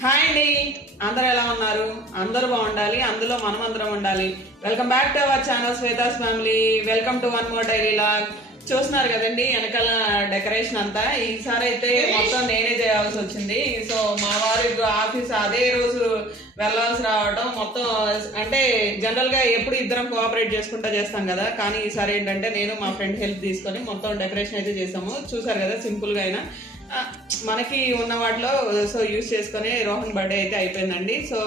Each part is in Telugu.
హాయ్ అండి, అందరూ ఎలా ఉన్నారు? అందరూ బాగుండాలి, అందులో మనమందరం ఉండాలి. Welcome back to our channel Shweta's family. Welcome to one more diary log. చూస్తున్నారు కదండి వెనకాల డెకరేషన్ అంతా. ఈసారి అయితే మొత్తం నేనే చేయాల్సి వచ్చింది. సో మా వారి ఆఫీస్ అదే రోజు వెళ్లాల్సి రావడం మొత్తం. అంటే జనరల్ గా ఎప్పుడు ఇద్దరం కోఆపరేట్ చేసుకుంటా చేస్తాం కదా, కానీ ఈసారి ఏంటంటే నేను మా ఫ్రెండ్ హెల్ప్ తీసుకొని మొత్తం డెకరేషన్ అయితే చేసాము. చూసారు కదా, సింపుల్ గా అయినా మనకి ఉన్న వాటిలో సో యూజ్ చేసుకుని రోహన్ బర్త్డే అయితే అయిపోయిందండి. సో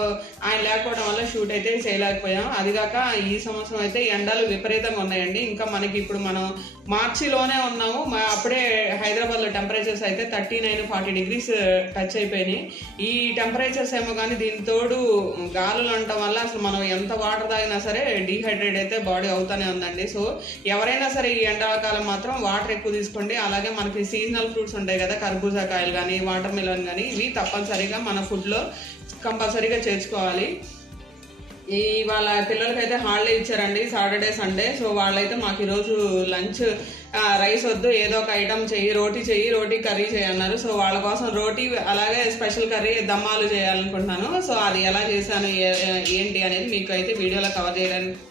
ఆయన లేకపోవడం వల్ల షూట్ అయితే చేయలేకపోయాం. అదిగాక ఈ సంవత్సరం అయితే ఎండలు విపరీతంగా ఉన్నాయండి. ఇంకా మనకి ఇప్పుడు మనం మార్చిలోనే ఉన్నాము. అప్పుడే హైదరాబాద్ లో టెంపరేచర్స్ అయితే 39-40 డిగ్రీస్ టచ్ అయిపోయినాయి. ఈ టెంపరేచర్స్ ఏమో కానీ దీని తోడు గాలులు ఉండటం వల్ల అసలు మనం ఎంత వాటర్ తాగినా సరే డీహైడ్రేట్ అయితే బాడీ అవుతానే ఉందండి. సో ఎవరైనా సరే ఈ ఎండాకాలం మాత్రం వాటర్ ఎక్కువ తీసుకోండి. అలాగే మనకి సీజనల్ ఫ్రూట్స్ ఉంటాయి కదా, కర్బూజా కాయలు కానీ వాటర్ మిలన్ కానీ, ఇవి తప్పనిసరిగా మన ఫుడ్లో కంపల్సరీగా చేర్చుకోవాలి. వాళ్ళ పిల్లలకైతే హాలిడే ఇచ్చారండి, సాటర్డే సండే. సో వాళ్ళైతే మాకు ఈరోజు లంచ్ రైస్ వద్దు, ఏదో ఒక ఐటమ్ చెయ్యి, రోటీ కర్రీ చేయన్నారు. సో వాళ్ళ కోసం రోటీ అలాగే స్పెషల్ కర్రీ దమ్మాలు చేయాలనుకుంటున్నాను. సో అది ఎలా చేశాను ఏంటి అనేది మీకు అయితే వీడియోలో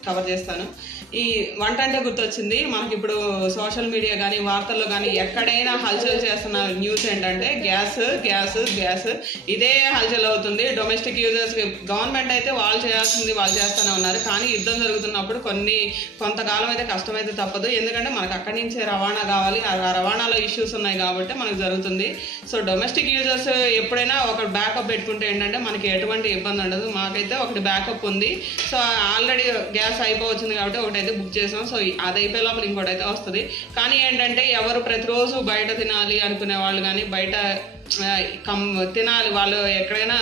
కవర్ చేస్తాను. ఈ వంట అంటే గుర్తొచ్చింది, మనకి ఇప్పుడు సోషల్ మీడియా కానీ వార్తల్లో కానీ ఎక్కడైనా హల్చల్ చేస్తున్న న్యూస్ ఏంటంటే గ్యాస్ గ్యాస్ గ్యాస్. ఇదే హల్చల్ అవుతుంది. డొమెస్టిక్ యూజర్స్ గవర్నమెంట్ అయితే వాళ్ళు చేయాల్సింది వాళ్ళు చేస్తూనే ఉన్నారు. కానీ యుద్ధం జరుగుతున్నప్పుడు కొంతకాలం అయితే కష్టమైతే తప్పదు. ఎందుకంటే మనకు అక్కడి నుంచే రవాణా కావాలి. ఆ రవాణాలో ఇష్యూస్ ఉన్నాయి కాబట్టి మనకు జరుగుతుంది. సో డొమెస్టిక్ యూజర్స్ ఎప్పుడైనా ఒక బ్యాకప్ పెట్టుకుంటే ఏంటంటే మనకి ఎటువంటి ఇబ్బంది ఉండదు. మాకైతే ఒకటి బ్యాకప్ ఉంది. సో ఆల్రెడీ గ్యాస్ అయిపోవచ్చింది కాబట్టి ఒకటి అయితే బుక్ చేసాం. సో అది అయిపోయే లోపల ఇంకోటి అయితే వస్తుంది. కానీ ఏంటంటే ఎవరు ప్రతిరోజు బయట తినాలి అనుకునే వాళ్ళు కానీ, బయట తినాలి వాళ్ళు ఎక్కడైనా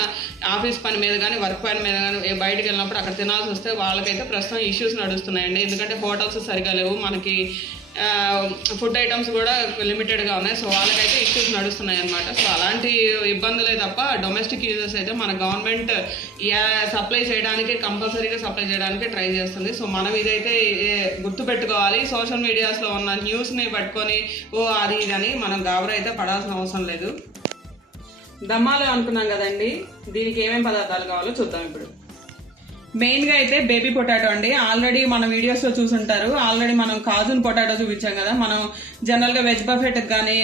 ఆఫీస్ పని మీద కానీ వర్క్ పని మీద కానీ బయటకు వెళ్ళినప్పుడు అక్కడ తినాల్సి వస్తే వాళ్ళకైతే ప్రస్తుతం ఇష్యూస్ నడుస్తున్నాయండి. ఎందుకంటే హోటల్స్ సరిగా లేవు, మనకి ఫుడ్ ఐటమ్స్ కూడా లిమిటెడ్గా ఉన్నాయి. సో వాళ్ళకైతే ఇష్యూస్ నడుస్తున్నాయి అనమాట. సో అలాంటి ఇబ్బందులే తప్ప డొమెస్టిక్ యూజర్స్ అయితే మన గవర్నమెంట్ కంపల్సరీగా సప్లై చేయడానికి ట్రై చేస్తుంది. సో మనం ఇదైతే గుర్తుపెట్టుకోవాలి. సోషల్ మీడియాస్లో ఉన్న న్యూస్ని పట్టుకొని అది ఇదని మనం గాబరా అయితే పడాల్సిన అవసరం లేదు. దమ్మాలు అనుకున్నాం కదండి, దీనికి ఏమేమి పదార్థాలు కావాలో చూద్దాం ఇప్పుడు. మెయిన్ గా అయితే బేబీ పొటాటో అండి. ఆల్రెడీ మన వీడియోస్ లో చూసుంటారు. ఆల్రెడీ మనం కాజున్ పొటాటో చూపించాం కదా. మనం జనరల్ గా వెజ్ బఫెట్ కానీ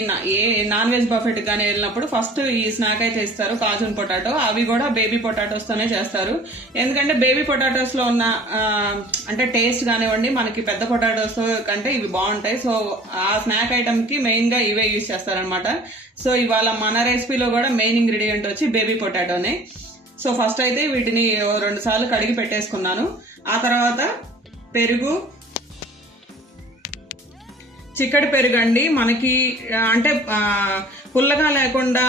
నాన్ వెజ్ బఫెట్ కానీ వెళ్ళినప్పుడు ఫస్ట్ ఈ స్నాక్ అయితే ఇస్తారు, కాజున్ పొటాటో. అవి కూడా బేబీ పొటాటోస్ తోనే చేస్తారు. ఎందుకంటే బేబీ పొటాటోస్ లో ఉన్న అంటే టేస్ట్ కానివ్వండి, మనకి పెద్ద పొటాటోస్ కంటే ఇవి బాగుంటాయి. సో ఆ స్నాక్ ఐటమ్ కి మెయిన్ గా ఇవే యూజ్ చేస్తారనమాట. సో ఇవాళ మన రెసిపీలో కూడా మెయిన్ ఇంగ్రీడియంట్ వచ్చి బేబీ పొటాటోనే. సో ఫస్ట్ అయితే వీటిని 2 సార్లు కడిగి పెట్టేసుకున్నాను. ఆ తర్వాత పెరుగు, చిక్కటి పెరుగు అండి. మనకి అంటే పుల్లగా లేకుండా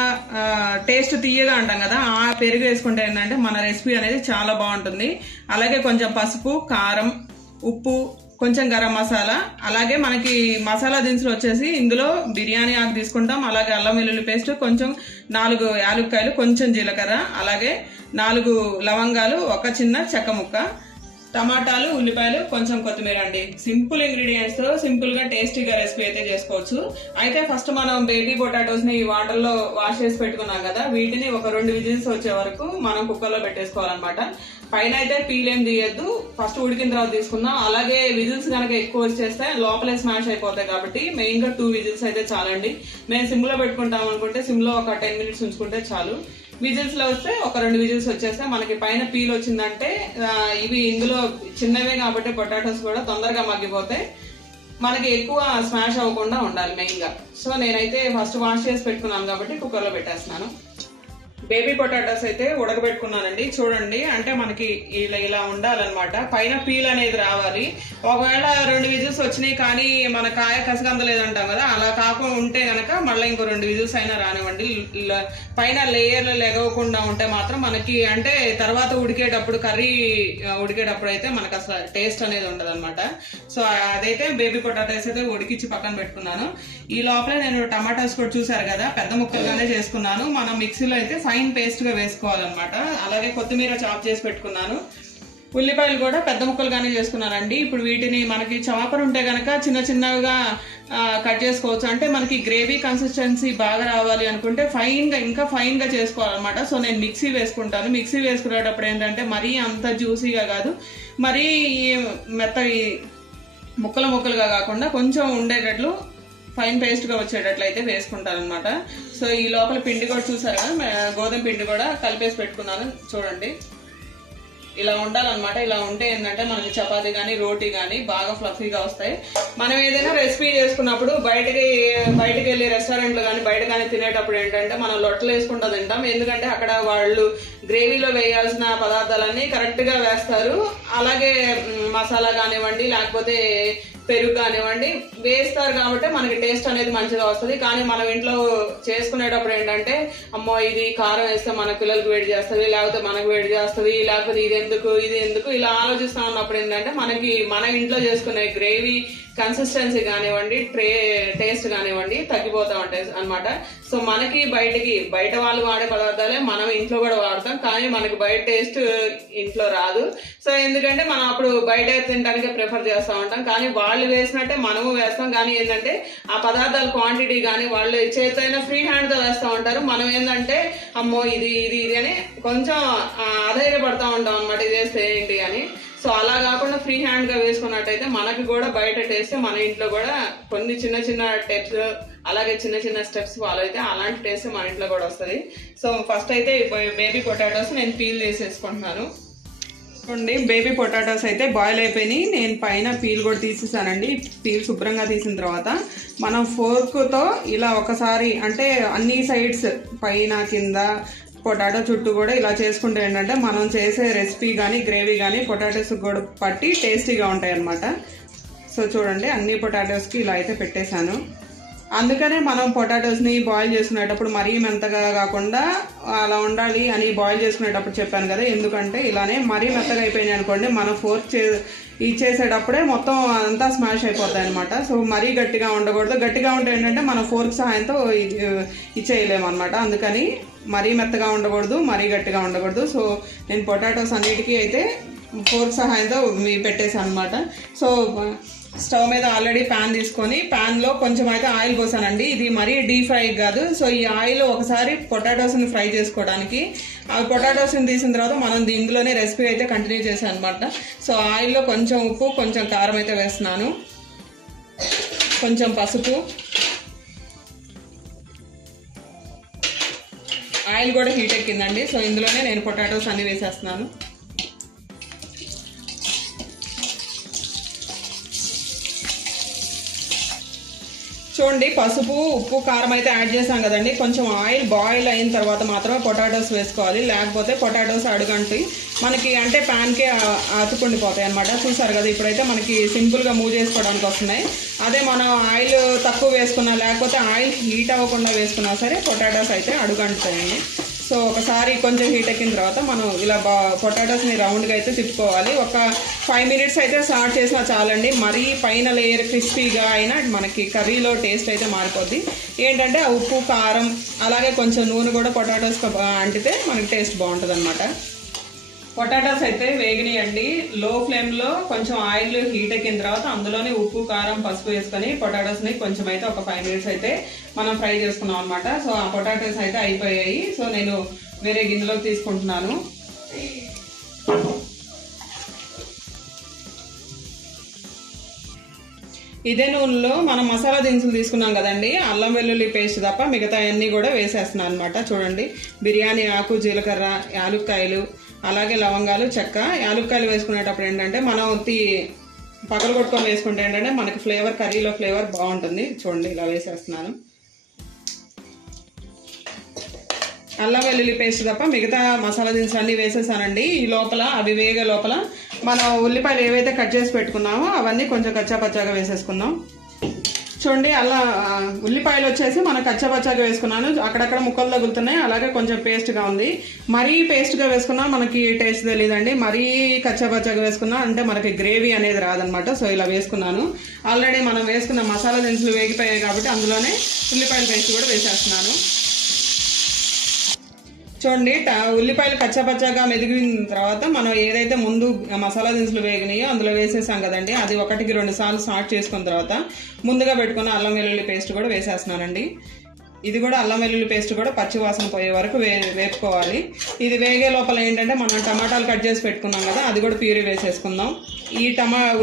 టేస్ట్ తీయగా అంటాం కదా, ఆ పెరుగు వేసుకుంటే ఏంటంటే మన రెసిపీ అనేది చాలా బాగుంటుంది. అలాగే కొంచెం పసుపు, కారం, ఉప్పు, కొంచెం గరం మసాలా, అలాగే మనకి మసాలా దినుసులు వచ్చేసి ఇందులో బిర్యానీ ఆకు తీసుకుంటాం, అలాగే అల్లం వెల్లుల్లి పేస్ట్, కొంచెం 4 యాలక్కాయలు, కొంచెం జీలకర్ర, అలాగే 4 లవంగాలు, ఒక చిన్న చెక్క ముక్క, టమాటాలు, ఉల్లిపాయలు, కొంచెం కొత్తిమీర అండి. సింపుల్ ఇంగ్రీడియంట్స్ తో సింపుల్ గా టేస్టీగా రెసిపీ అయితే చేసుకోవచ్చు. అయితే ఫస్ట్ మనం బేబీ పొటాటోస్ ని ఈ వాటర్ లో వాష్ చేసి పెట్టుకున్నాం కదా, వీటిని ఒక 2 విజిల్స్ వచ్చే వరకు మనం కుక్కర్ లో పెట్టేసుకోవాలన్నమాట. పైన అయితే పీల్ ఏం తీయద్దు, ఫస్ట్ ఉడికిన తర్వాత తీసుకుందాం. అలాగే విజిల్స్ కనుక ఎక్కువ వచ్చేస్తే లోపలే స్మాష్ అయిపోతాయి కాబట్టి మెయిన్ గా 2 విజిల్స్ అయితే చాలండి. మేము సిమ్ లో పెట్టుకుంటాం అనుకుంటే సిమ్ లో ఒక 10 మినిట్స్ ఉంచుకుంటే చాలు. విజిల్స్ లో వస్తే ఒక 2 విజిల్స్ వచ్చేస్తే మనకి పైన పీల్ వచ్చిందంటే ఇవి ఇందులో చిన్నవే కాబట్టి పొటాటోస్ కూడా తొందరగా మగ్గిపోతాయి. మనకి ఎక్కువ స్మాష్ అవ్వకుండా ఉండాలి మెయిన్ గా. సో నేనైతే ఫస్ట్ వాష్ చేసి పెట్టుకున్నాను కాబట్టి కుక్కర్ లో పెట్టేస్తున్నాను. బేబీ పొటాటోస్ అయితే ఉడకబెట్టుకున్నానండి. చూడండి, అంటే మనకి ఇలా ఉండాలన్నమాట. పైన పీల్ అనేది రావాలి. ఒకవేళ 2 విజిల్స్ వచ్చినాయి కానీ మన కాయ కసగందలేదంటాం కదా, అలా కాకుండా ఉంటే గనక మళ్ళీ ఇంకో 2 విజిల్స్ అయినా రానివ్వండి. పైన లేయర్లు లెగవకుండా ఉంటే మాత్రం మనకి అంటే తర్వాత కర్రీ ఉడికేటప్పుడు అయితే మనకు అసలు టేస్ట్ అనేది ఉండదు అనమాట. సో అదైతే బేబీ పొటాటోస్ అయితే ఉడికించి పక్కన పెట్టుకున్నాను. ఈ లోపల నేను టమాటాస్ కూడా చూసారు కదా, పెద్ద ముక్కలుగానే చేసుకున్నాను. మనం మిక్సీలో అయితే ఫైన్ పేస్ట్ గా వేసుకోవాలన్నమాట. అలాగే కొత్తిమీర చాప్ చేసి పెట్టుకున్నాను. ఉల్లిపాయలు కూడా పెద్ద ముక్కలుగానే చేసుకున్నానండి. ఇప్పుడు వీటిని మనకి చాపర్ ఉంటే కనుక చిన్న చిన్నగా కట్ చేసుకోవచ్చు. అంటే మనకి గ్రేవీ కన్సిస్టెన్సీ బాగా రావాలి అనుకుంటే ఇంకా ఫైన్గా చేసుకోవాలన్నమాట. సో నేను మిక్సీ వేసుకుంటాను. మిక్సీ వేసుకునేటప్పుడు ఏంటంటే మరీ అంత జ్యూసీగా కాదు, మరీ మెత్తవి ముక్కలుగా కాకుండా కొంచెం ఉండేటట్లు ఫైన్ పేస్ట్గా వచ్చేటట్లు అయితే వేసుకుంటాను అనమాట. సో ఈ లోపల పిండి కూడా చూసారు కదా, గోధుమ పిండి కూడా కలిపేసి పెట్టుకున్నాను. చూడండి ఇలా ఉండాలన్నమాట. ఇలా ఉంటే ఏంటంటే మనకి చపాతీ కానీ రోటీ కానీ బాగా ఫ్లఫీగా వస్తాయి. మనం ఏదైనా రెసిపీ చేసుకున్నప్పుడు బయటకి వెళ్ళి రెస్టారెంట్లో కానీ బయట కానీ తినేటప్పుడు ఏంటంటే మనం లొట్టలు వేసుకుంటూ తింటాం. ఎందుకంటే అక్కడ వాళ్ళు గ్రేవీలో వేయాల్సిన పదార్థాలన్నీ కరెక్ట్గా వేస్తారు. అలాగే మసాలా కానివ్వండి లేకపోతే పెరుగు కానివ్వండి వేస్తారు కాబట్టి మనకి టేస్ట్ అనేది మంచిగా వస్తుంది. కానీ మనం ఇంట్లో చేసుకునేటప్పుడు ఏంటంటే అమ్మో ఇది కారం వేస్తే మన పిల్లలకు వేడి చేస్తుంది, లేకపోతే మనకు వేడి చేస్తుంది, లేకపోతే ఇది ఎందుకు ఇలా ఆలోచిస్తా ఉన్నప్పుడు ఏంటంటే మనకి మన ఇంట్లో చేసుకునే గ్రేవీ కన్సిస్టెన్సీ కానివ్వండి టేస్ట్ కానివ్వండి తగ్గిపోతూ ఉంటాయి అనమాట. సో మనకి బయట వాళ్ళు వాడే పదార్థాలే మనం ఇంట్లో కూడా వాడతాం, కానీ మనకి బయట టేస్ట్ ఇంట్లో రాదు. సో ఎందుకంటే మనం అప్పుడు బయట తినడానికి ప్రిఫర్ చేస్తూ ఉంటాం, కానీ వాళ్ళు వేసినట్టే మనము వేస్తాం. కానీ ఏంటంటే ఆ పదార్థాల క్వాంటిటీ కానీ వాళ్ళు చేతైనా ఫ్రీ హ్యాండ్తో వేస్తూ ఉంటారు. మనం ఏంటంటే అమ్మో ఇది అని కొంచెం అధైర్యపడతా ఉంటాం అనమాట, ఇది వేస్తే ఏంటి అని. సో అలా కాకుండా ఫ్రీ హ్యాండ్గా వేసుకున్నట్టయితే మనకి కూడా బయట టేస్ట్ మన ఇంట్లో కూడా కొన్ని చిన్న టిప్స్ అలాగే చిన్న స్టెప్స్ ఫాలో అయితే అలాంటి టేస్ట్ మన ఇంట్లో కూడా వస్తుంది. సో ఫస్ట్ అయితే బేబీ పొటాటోస్ నేను పీల్ చేసేసుకుంటున్నాను. చూడండి బేబీ పొటాటోస్ అయితే బాయిల్ అయిపోయినాయి. నేను పైన పీల్ కూడా తీసేసానండి. పీల్ శుభ్రంగా తీసిన తర్వాత మనం ఫోర్క్తో ఇలా ఒకసారి అంటే అన్ని సైడ్స్ పైన కింద పొటాటో చుట్టూ కూడా ఇలా చేసుకుంటే ఏంటంటే మనం చేసే రెసిపీ కానీ గ్రేవీ కానీ పొటాటోస్ కూడా పట్టి టేస్టీగా ఉంటాయి అన్నమాట. సో చూడండి అన్ని పొటాటోస్కి ఇలా అయితే పెట్టేశాను. అందుకనే మనం పొటాటోస్ని బాయిల్ చేసుకునేటప్పుడు మరీ మెత్తగా కాకుండా అలా ఉండాలి అని బాయిల్ చేసుకునేటప్పుడు చెప్పాను కదా. ఎందుకంటే ఇలానే మరీ మెత్తగా అయిపోయినాయి అనుకోండి, మనం ఫోర్క్ ఇచ్చేసేటప్పుడే మొత్తం అంతా స్మాష్ అయిపోతాయి అనమాట. సో మరీ గట్టిగా ఉండకూడదు. గట్టిగా ఉంటే ఏంటంటే మనం ఫోర్క్ సహాయంతో ఇచ్చేయలేము అనమాట. అందుకని మరీ మెత్తగా ఉండకూడదు, మరీ గట్టిగా ఉండకూడదు. సో నేను పొటాటోస్ అన్నిటికీ అయితే ఫోర్క్ సహాయంతో పెట్టేసాను అనమాట. సో స్టవ్ మీద ఆల్రెడీ ప్యాన్ తీసుకొని ప్యాన్లో కొంచెం అయితే ఆయిల్ పోసానండి. ఇది మరీ డీప్ ఫ్రై కాదు. సో ఈ ఆయిల్ ఒకసారి పొటాటోస్ని ఫ్రై చేసుకోవడానికి, ఆ పొటాటోస్ని తీసిన తర్వాత మనం ఇందులోనే రెసిపీ అయితే కంటిన్యూ చేశాను అనమాట. సో ఆయిల్లో కొంచెం ఉప్పు కొంచెం కారం అయితే వేస్తున్నాను, కొంచెం పసుపు, ఆయిల్ కూడా హీట్ ఎక్కిందండి. సో ఇందులోనే నేను పొటాటోస్ అన్ని వేసేస్తున్నాను. చూడండి పసుపు ఉప్పు కారం అయితే యాడ్ చేసాం కదండి. కొంచెం ఆయిల్ బాయిల్ అయిన తర్వాత మాత్రమే పొటాటోస్ వేసుకోవాలి, లేకపోతే పొటాటోస్ అడుగంటి మనకి అంటే ప్యాన్కే అతుకుండిపోతాయి అనమాట. చూసారు కదా ఇప్పుడైతే మనకి సింపుల్గా మూవ్ చేసుకోవడానికి వస్తున్నాయి. అదే మనం ఆయిల్ తక్కువ వేసుకున్నా లేకపోతే ఆయిల్ హీట్ అవ్వకుండా వేసుకున్నా సరే పొటాటోస్ అయితే అడుగంటుతాయండి. సో ఒకసారి కొంచెం హీట్ ఎక్కిన తర్వాత మనం ఇలా పొటాటోస్ని రౌండ్గా అయితే తిప్పుకోవాలి. ఒక 5 minutes అయితే స్టార్ట్ చేసినా చాలండి. మరీ పైన లేయర్ క్రిస్పీగా అయినా మనకి కర్రీలో టేస్ట్ అయితే మారిపోద్ది. ఏంటంటే ఆ ఉప్పు కారం అలాగే కొంచెం నూనె కూడా పొటాటోస్ అంటితే మనకి టేస్ట్ బాగుంటుంది అనమాట. పొటాటోస్ అయితే వేగినాయండి. లో ఫ్లేమ్లో కొంచెం ఆయిల్ హీట్ ఎక్కిన తర్వాత అందులోనే ఉప్పు కారం పసుపు వేసుకొని పొటాటోస్ని కొంచెం అయితే ఒక 5 minutes అయితే మనం ఫ్రై చేసుకున్నాం అనమాట. సో ఆ పొటాటోస్ అయితే అయిపోయాయి. సో నేను వేరే గిన్నెలోకి తీసుకుంటున్నాను. ఇదే నూనెలో మనం మసాలా దినుసులు తీసుకున్నాం కదండి, అల్లం వెల్లుల్లి పేస్ట్ తప్ప మిగతా అన్నీ కూడా వేసేస్తున్నాను అనమాట. చూడండి బిర్యానీ ఆకు, జీలకర్ర, యాలుక్కాయలు, అలాగే లవంగాలు, చెక్క. యాలుక్కాయలు వేసుకునేటప్పుడు ఏంటంటే మనం పగలు కొట్టుకొని వేసుకుంటే ఏంటంటే మనకి ఫ్లేవర్ కర్రీలో ఫ్లేవర్ బాగుంటుంది. చూడండి ఇలా వేసేస్తున్నాను. అల్లం వెల్లుల్లి పేస్ట్ తప్ప మిగతా మసాలా దినుసులు అన్నీ వేసేసానండి. ఈ లోపల అవి వేగే లోపల మనం ఉల్లిపాయలు ఏవైతే కట్ చేసి పెట్టుకున్నామో అవన్నీ కొంచెం కచ్చాపచ్చాగా వేసేసుకుందాం. చూడండి అలా ఉల్లిపాయలు వచ్చేసి మనం కచ్చాపచ్చాగా వేసుకున్నాను. అక్కడక్కడ ముక్కలు తగులుతున్నాయి, అలాగే కొంచెం పేస్ట్గా ఉంది. మరీ పేస్ట్గా వేసుకున్నా మనకి టేస్ట్ తెలియదండి. మరీ కచ్చాపచ్చాగా వేసుకున్నా అంటే మనకి గ్రేవీ అనేది రాదనమాట. సో ఇలా వేసుకున్నాను. ఆల్రెడీ మనం వేసుకున్న మసాలా దినుసులు వేగిపోయాయి కాబట్టి అందులోనే ఉల్లిపాయల పేస్ట్ కూడా వేసేస్తున్నాను. చూడండి ఉల్లిపాయలు కచ్చాపచ్చాగా మెదిగిన తర్వాత మనం ఏదైతే ముందు మసాలా దినుసులు వేగినాయో అందులో వేసేసాం కదండి, అది 1-2 సార్లు సాల్ట్ చేసుకున్న తర్వాత ముందుగా పెట్టుకున్న అల్లం వెల్లుల్లి పేస్ట్ కూడా వేసేస్తున్నానండి. ఇది కూడా అల్లం వెల్లుల్లి పేస్ట్ కూడా పచ్చి వాసన పోయే వరకు వేపుకోవాలి. ఇది వేగే లోపల ఏంటంటే మనం టమాటాలు కట్ చేసి పెట్టుకున్నాం కదా, అది కూడా ప్యూరీ వేసేసుకుందాం. ఈ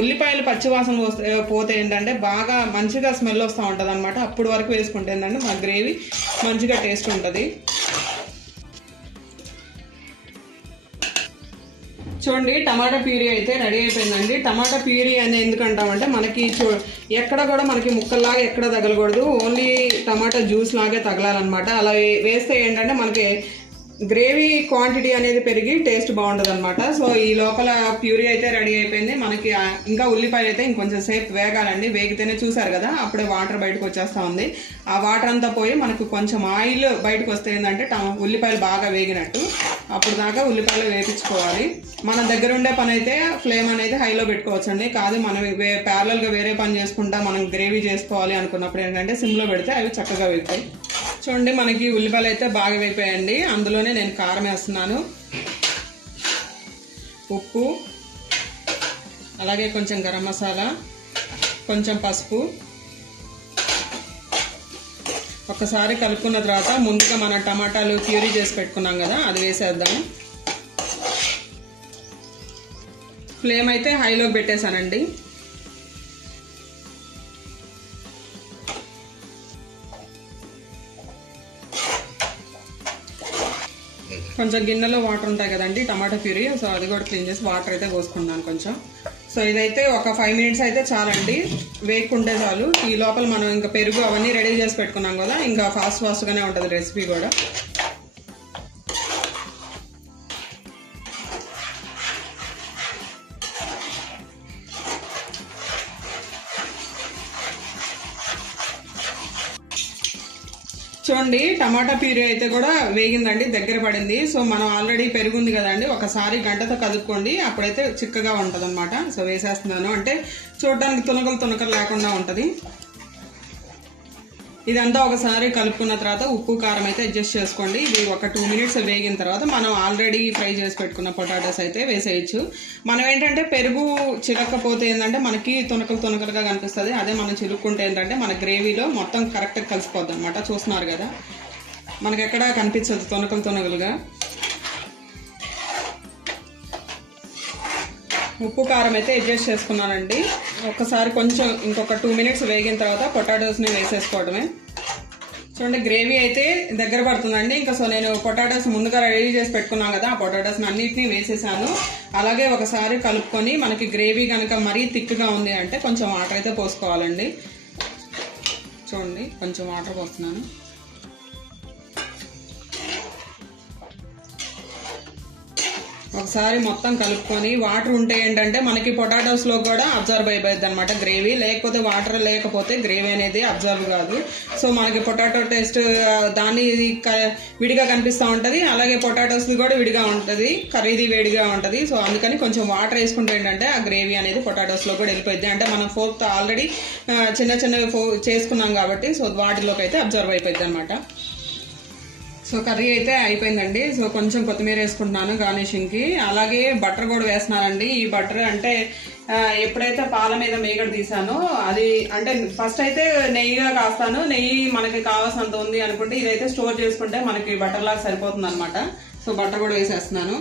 ఉల్లిపాయలు పచ్చి వాసన పోతే ఏంటంటే బాగా మంచిగా స్మెల్ వస్తూ ఉంటుంది అనమాట. అప్పుడు వరకు వేసుకుంటే ఏంటంటే మా గ్రేవీ మంచిగా టేస్ట్ ఉంటుంది. చూడండి టమాటా ప్యూరీ అయితే రెడీ అయిపోయిందండి. టమాటా ప్యూరీ అని ఎందుకంటామంటే మనకి ఎక్కడ కూడా మనకి ముక్కల్లాగా ఎక్కడ తగలకూడదు, ఓన్లీ టమాటా జ్యూస్ లాగే తగలాలన్నమాట. అలా వేస్తే ఏంటంటే మనకి గ్రేవీ క్వాంటిటీ అనేది పెరిగి టేస్ట్ బాగుంటుంది అనమాట. సో ఈ లోపల ప్యూరీ అయితే రెడీ అయిపోయింది. మనకి ఇంకా ఉల్లిపాయలు అయితే ఇంకొంచెం సేపు వేగాలండి. వేగితేనే చూసారు కదా అప్పుడే వాటర్ బయటకు వచ్చేస్తా ఉంది. ఆ వాటర్ అంతా పోయి మనకు కొంచెం ఆయిల్ బయటకు వస్తే ఏంటంటే ఉల్లిపాయలు బాగా వేగినట్టు. అప్పుడు దాకా ఉల్లిపాయలు వేపించుకోవాలి. మన దగ్గర ఉండే పని అయితే ఫ్లేమ్ అనేది హైలో పెట్టుకోవచ్చండి. కాదు మనం ప్యారలల్గా వేరే పని చేసుకుంటా మనం గ్రేవీ చేసుకోవాలి అనుకున్నప్పుడు ఏంటంటే సిమ్లో పెడితే అవి చక్కగా వేగుతాయి. చూడండి మనకి ఉల్లిపాయలు అయితే బాగా వేగిపోయాయండి. అందులోనే నేను కారం వేస్తున్నాను, ఉప్పు, అలాగే కొంచెం గరం మసాలా, కొంచెం పసుపు. ఒకసారి కలుపుకున్న తర్వాత ముందుగా మనం టమాటాలు ప్యూరీ చేసి పెట్టుకున్నాం కదా అది వేసేద్దాం. ఫ్లేమ్ అయితే హైలోకి పెట్టేశానండి. కొంచెం గిన్నెలో వాటర్ ఉంటాయి కదండి టమాటా ప్యూరీ, సో అది కూడా క్లీన్ చేసి వాటర్ అయితే పోసుకున్నాను కొంచెం. సో ఇదైతే ఒక 5 మినిట్స్ అయితే చాలండి, వేసుకుంటే చాలు. ఈ లోపల మనం ఇంకా పెరుగు అవన్నీ రెడీ చేసి పెట్టుకున్నాం కదా, ఇంకా ఫాస్ట్గానే ఉంటుంది రెసిపీ కూడా. చూడండి టమాటా ప్యూరీ అయితే కూడా వేగిందండి, దగ్గర పడింది. సో మనం ఆల్రెడీ పెరుగుంది కదండి, ఒకసారి గంటతో కదుపుకోండి, అప్పుడైతే చిక్కగా ఉంటుంది అనమాట. సో వేసేస్తున్నాను, అంటే చూడడానికి తునకలు లేకుండా ఉంటుంది. ఇదంతా ఒకసారి కలుపుకున్న తర్వాత ఉప్పు కారం అయితే అడ్జస్ట్ చేసుకోండి. ఇది ఒక 2 మినిట్స్ వేగిన తర్వాత మనం ఆల్రెడీ ఫ్రై చేసి పెట్టుకున్న పొటాటోస్ అయితే వేసేయచ్చు. మనం ఏంటంటే పెరుగు చిలక్కపోతే ఏంటంటే మనకి తునకలుగా కనిపిస్తుంది. అదే మనం చిలుక్కుంటే ఏంటంటే మన గ్రేవీలో మొత్తం కరెక్ట్గా కలిసిపోద్ది అనమాట. చూస్తున్నారు కదా మనకి ఎక్కడ కనిపించదు తునకలుగా. ఉప్పు కారం అయితే అడ్జస్ట్ చేసుకున్నానండి. ఒకసారి కొంచెం ఇంకొక 2 మినిట్స్ వేగిన తర్వాత పొటాటోస్ని వేసేసుకోవడమే. చూడండి గ్రేవీ అయితే దగ్గర పడుతుందండి. ఇంకా సో నేను పొటాటోస్ ముందుగా రెడీ చేసి పెట్టుకున్నాను కదా, ఆ పొటాటోస్ని అన్నిటినీ వేసేసాను. అలాగే ఒకసారి కలుపుకొని మనకి గ్రేవీ కనుక మరీ థిక్గా ఉంది అంటే కొంచెం వాటర్ అయితే పోసుకోవాలండి. చూడండి కొంచెం వాటర్ పోస్తున్నాను. ఒకసారి మొత్తం కలుపుకొని వాటర్ ఉంటే ఏంటంటే మనకి పొటాటోస్లో కూడా అబ్జర్వ్ అయిపోద్ది అనమాట గ్రేవీ. లేకపోతే వాటర్ లేకపోతే గ్రేవీ అనేది అబ్జర్వ్ కాదు. సో మనకి పొటాటో టేస్ట్ దాన్ని విడిగా కనిపిస్తూ ఉంటుంది, అలాగే పొటాటోస్ది కూడా విడిగా ఉంటుంది, కర్రీది వేడిగా ఉంటుంది. సో అందుకని కొంచెం వాటర్ వేసుకుంటే ఏంటంటే ఆ గ్రేవీ అనేది పొటాటోస్లో కూడా వెళ్ళిపోద్ది. అంటే మనం ఫోర్త్ ఆల్రెడీ చిన్న చేసుకున్నాం కాబట్టి సో వాటిలోకి అయితే అబ్జర్వ్ అయిపోద్ది అనమాట. సో కర్రీ అయితే అయిపోయిందండి. సో కొంచెం కొత్తిమీర వేసుకుంటున్నాను గార్నిషింగ్కి. అలాగే బటర్ కూడా వేస్తున్నానండి. ఈ బటర్ అంటే ఎప్పుడైతే పాల మీద మీగడ తీసానో అది అంటే ఫస్ట్ అయితే నెయ్యిగా కాస్తాను. నెయ్యి మనకి కావాల్సినంత ఉంది అనుకుంటే ఇదైతే స్టోర్ చేసుకుంటే మనకి బటర్ లాగా సరిపోతుంది అనమాట. సో బటర్ కూడా వేసేస్తున్నాను.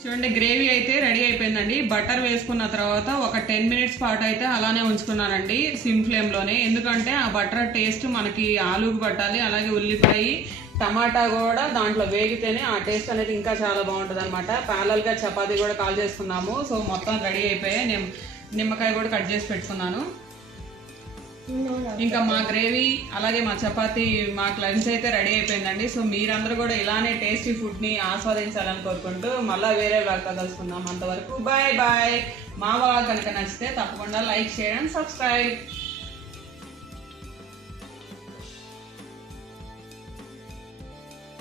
చూడండి గ్రేవీ అయితే రెడీ అయిపోయిందండి. బటర్ వేసుకున్న తర్వాత ఒక 10 మినిట్స్ పాటు అయితే అలానే ఉంచుకున్నానండి సిమ్ ఫ్లేమ్లోనే. ఎందుకంటే ఆ బటర్ టేస్ట్ మనకి ఆలూకు పట్టాలి, అలాగే ఉల్లిపాయ టమాటా కూడా దాంట్లో వేగితేనే ఆ టేస్ట్ అనేది ఇంకా చాలా బాగుంటుంది అనమాట. ప్యారలల్గా చపాతీ కూడా కాల్ చేసుకున్నాము. సో మొత్తం రెడీ అయిపోయాయి. నేను నిమ్మకాయ కూడా కట్ చేసి పెట్టుకున్నాను. ఇంకా మా గ్రేవీ అలాగే మా చపాతీ మా లంచ్ అయితే రెడీ అయిపోయిందండి. సో మీరందరూ కూడా ఇలానే టేస్టీ ఫుడ్ని ఆస్వాదించాలని కోరుకుంటూ మళ్ళీ వేరే వ్లాగ్తో కలుసుకుందాం. అంతవరకు బాయ్ బాయ్. మా వ్లాగ్ కనుక నచ్చితే తప్పకుండా లైక్, షేర్ అండ్ సబ్స్క్రైబ్.